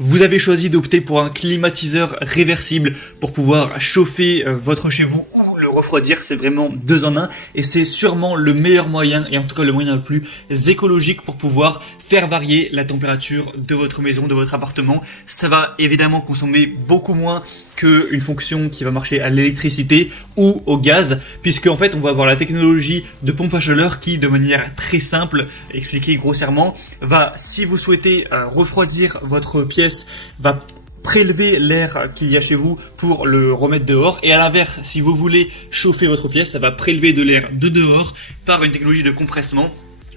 Vous avez choisi d'opter pour un climatiseur réversible pour pouvoir chauffer votre chez vous ou le refroidir. C'est vraiment deux en un et c'est sûrement le meilleur moyen et en tout cas le moyen le plus écologique pour pouvoir faire varier la température de votre maison, de votre appartement. Ça va évidemment consommer beaucoup moins qu'une fonction qui va marcher à l'électricité ou au gaz, puisque en fait on va avoir la technologie de pompe à chaleur qui, de manière très simple, expliquée grossièrement, va, si vous souhaitez refroidir votre pièce, va prélever l'air qu'il y a chez vous pour le remettre dehors, et à l'inverse, si vous voulez chauffer votre pièce, ça va prélever de l'air de dehors par une technologie de compressement,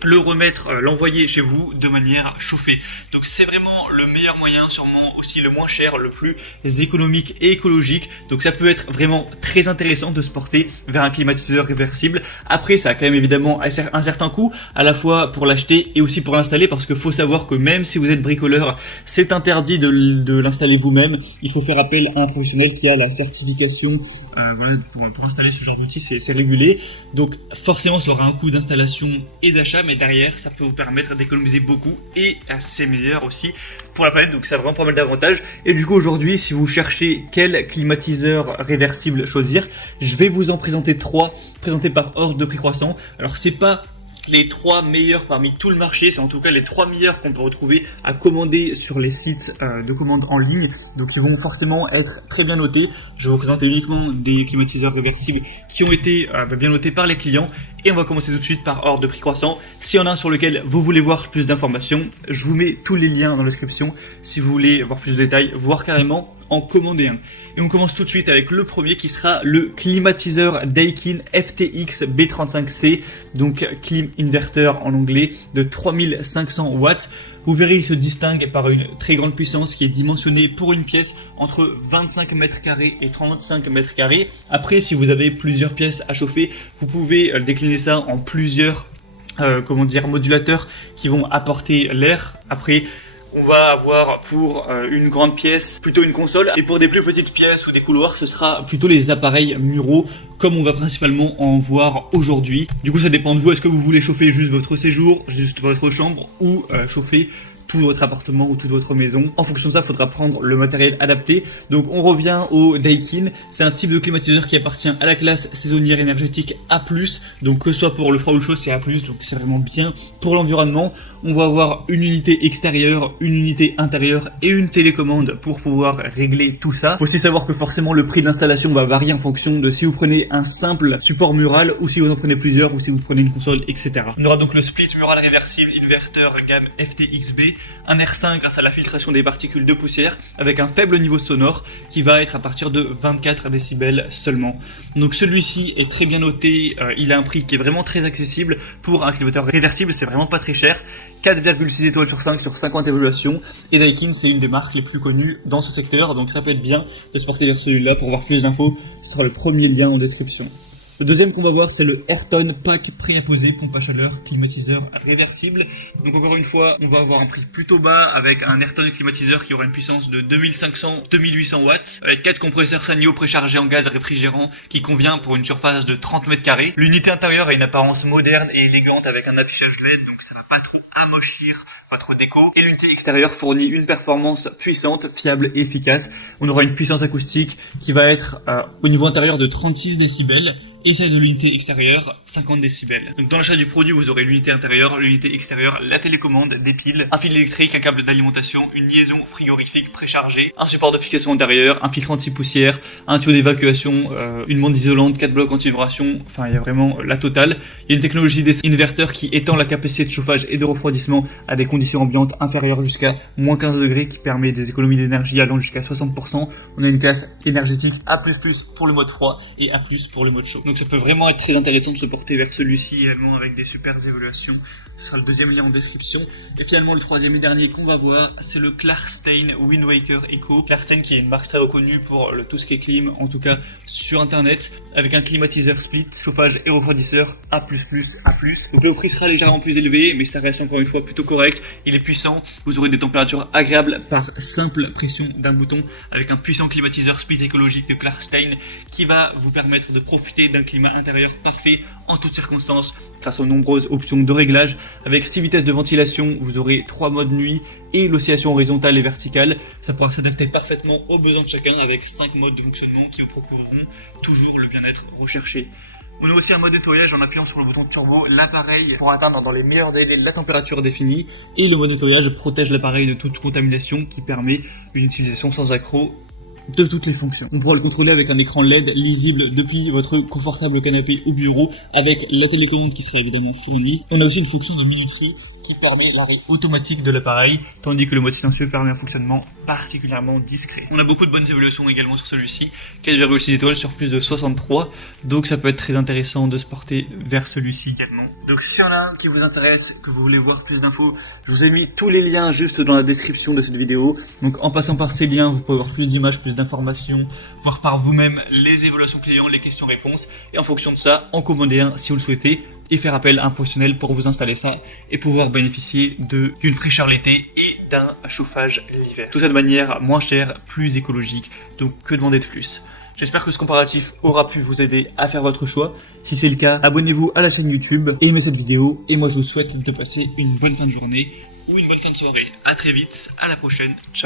le remettre, l'envoyer chez vous de manière chauffée. Donc c'est vraiment le meilleur moyen, sûrement aussi le moins cher, le plus économique et écologique. Donc ça peut être vraiment très intéressant de se porter vers un climatiseur réversible. Après, ça a quand même évidemment un certain coût, à la fois pour l'acheter et aussi pour l'installer, parce qu'il faut savoir que même si vous êtes bricoleur, c'est interdit de l'installer vous-même. Il faut faire appel à un professionnel qui a la certification. Voilà, pour installer ce genre d'outil, c'est régulé. Donc forcément, ça aura un coût d'installation et d'achat, mais derrière, ça peut vous permettre d'économiser beaucoup et c'est meilleur aussi pour la planète. Donc ça a vraiment pas mal d'avantages. Et du coup, aujourd'hui, si vous cherchez quel climatiseur réversible choisir, je vais vous en présenter trois, présentés par ordre de prix croissant. Alors c'est pas les trois meilleurs parmi tout le marché, c'est en tout cas les trois meilleurs qu'on peut retrouver à commander sur les sites de commande en ligne. Donc ils vont forcément être très bien notés. Je vais vous présenter uniquement des climatiseurs réversibles qui ont été bien notés par les clients. Et on va commencer tout de suite par ordre de prix croissant. S'il y en a un sur lequel vous voulez voir plus d'informations, je vous mets tous les liens dans la description si vous voulez voir plus de détails, voire carrément en commander un. Et on commence tout de suite avec le premier qui sera le climatiseur Daikin FTX B35C, donc clim inverter en anglais, de 3500 watts. Vous verrez, il se distingue par une très grande puissance qui est dimensionnée pour une pièce entre 25 mètres carrés et 35 mètres carrés. Après, si vous avez plusieurs pièces à chauffer, vous pouvez décliner ça en plusieurs modulateurs qui vont apporter l'air. Après, on va avoir pour une grande pièce plutôt une console, et pour des plus petites pièces ou des couloirs, ce sera plutôt les appareils muraux comme on va principalement en voir aujourd'hui. Du coup, ça dépend de vous. Est-ce que vous voulez chauffer juste votre séjour, juste votre chambre, ou chauffer tout votre appartement ou toute votre maison? En fonction de ça, il faudra prendre le matériel adapté. Donc on revient au Daikin. C'est un type de climatiseur qui appartient à la classe saisonnière énergétique A+. Donc que ce soit pour le froid ou le chaud, c'est A+. Donc c'est vraiment bien pour l'environnement. On va avoir une unité extérieure, une unité intérieure et une télécommande pour pouvoir régler tout ça. Faut aussi savoir que forcément le prix de l'installation va varier en fonction de si vous prenez un simple support mural ou si vous en prenez plusieurs ou si vous prenez une console, etc. On aura donc le split mural réversible inverter gamme FTXB, un air sain grâce à la filtration des particules de poussière avec un faible niveau sonore qui va être à partir de 24 décibels seulement. Donc celui-ci est très bien noté, il a un prix qui est vraiment très accessible pour un climatiseur réversible, c'est vraiment pas très cher. 4,6 étoiles sur 5 sur 50 évaluations, et Daikin c'est une des marques les plus connues dans ce secteur, donc ça peut être bien de se porter vers celui-là. Pour voir plus d'infos, ce sera le premier lien en description. Le deuxième qu'on va voir, c'est le Airton Pack pré-apposé, pompe à chaleur, climatiseur réversible. Donc encore une fois, on va avoir un prix plutôt bas avec un Airton climatiseur qui aura une puissance de 2500-2800 watts, avec 4 compresseurs Sanyo préchargés en gaz réfrigérant qui convient pour une surface de 30 mètres carrés. L'unité intérieure a une apparence moderne et élégante avec un affichage LED, donc ça va pas trop amochir votre déco. Et l'unité extérieure fournit une performance puissante, fiable et efficace. On aura une puissance acoustique qui va être au niveau intérieur de 36 décibels. Et celle de l'unité extérieure, 50 décibels. Donc dans l'achat du produit, vous aurez l'unité intérieure, l'unité extérieure, la télécommande, des piles, un fil électrique, un câble d'alimentation, une liaison frigorifique préchargée, un support de fixation intérieur, un filtre anti-poussière, un tuyau d'évacuation, une bande isolante, 4 blocs anti-vibration, enfin il y a vraiment la totale. Il y a une technologie d'inverter qui étend la capacité de chauffage et de refroidissement à des conditions ambiantes inférieures jusqu'à moins 15 degrés, qui permet des économies d'énergie allant jusqu'à 60%. On a une classe énergétique A++ pour le mode froid et A++ pour le mode chaud. Donc ça peut vraiment être très intéressant de se porter vers celui-ci également avec des super évaluations. Ce sera le deuxième lien en description. Et finalement, le troisième et dernier qu'on va voir, c'est le Klarstein Wind Waker Eco. Klarstein qui est une marque très reconnue pour tout ce qui est clim, en tout cas sur internet, avec un climatiseur split, chauffage et refroidisseur A++, A+. Donc le prix sera légèrement plus élevé, mais ça reste encore une fois plutôt correct. Il est puissant, vous aurez des températures agréables par simple pression d'un bouton, avec un puissant climatiseur split écologique de Klarstein qui va vous permettre de profiter d'un climat intérieur parfait en toutes circonstances grâce aux nombreuses options de réglage. Avec 6 vitesses de ventilation, vous aurez 3 modes nuit et l'oscillation horizontale et verticale. Ça pourra s'adapter parfaitement aux besoins de chacun avec 5 modes de fonctionnement qui vous procureront toujours le bien-être recherché. On a aussi un mode nettoyage en appuyant sur le bouton turbo. L'appareil pour atteindre dans les meilleurs délais la température définie. Et le mode nettoyage protège l'appareil de toute contamination qui permet une utilisation sans accroc de toutes les fonctions. On pourra le contrôler avec un écran LED lisible depuis votre confortable canapé au bureau avec la télécommande qui sera évidemment fournie. On a aussi une fonction de minuterie qui permet l'arrêt automatique de l'appareil, tandis que le mode silencieux permet un fonctionnement particulièrement discret. On a beaucoup de bonnes évaluations également sur celui-ci, 4,6 étoiles sur plus de 63, donc ça peut être très intéressant de se porter vers celui-ci également. Donc si y en a un qui vous intéresse, que vous voulez voir plus d'infos, je vous ai mis tous les liens juste dans la description de cette vidéo. Donc en passant par ces liens, vous pouvez voir plus d'images, plus d'informations, voir par vous-même les évaluations clients, les questions-réponses, et en fonction de ça, en commander un si vous le souhaitez, et faire appel à un professionnel pour vous installer ça et pouvoir bénéficier d'une fraîcheur l'été et d'un chauffage l'hiver. Tout ça de manière moins chère, plus écologique, donc que demander de plus? J'espère que ce comparatif aura pu vous aider à faire votre choix. Si c'est le cas, abonnez-vous à la chaîne YouTube, aimez cette vidéo, et moi je vous souhaite de passer une bonne fin de journée ou une bonne fin de soirée. À très vite, à la prochaine, ciao.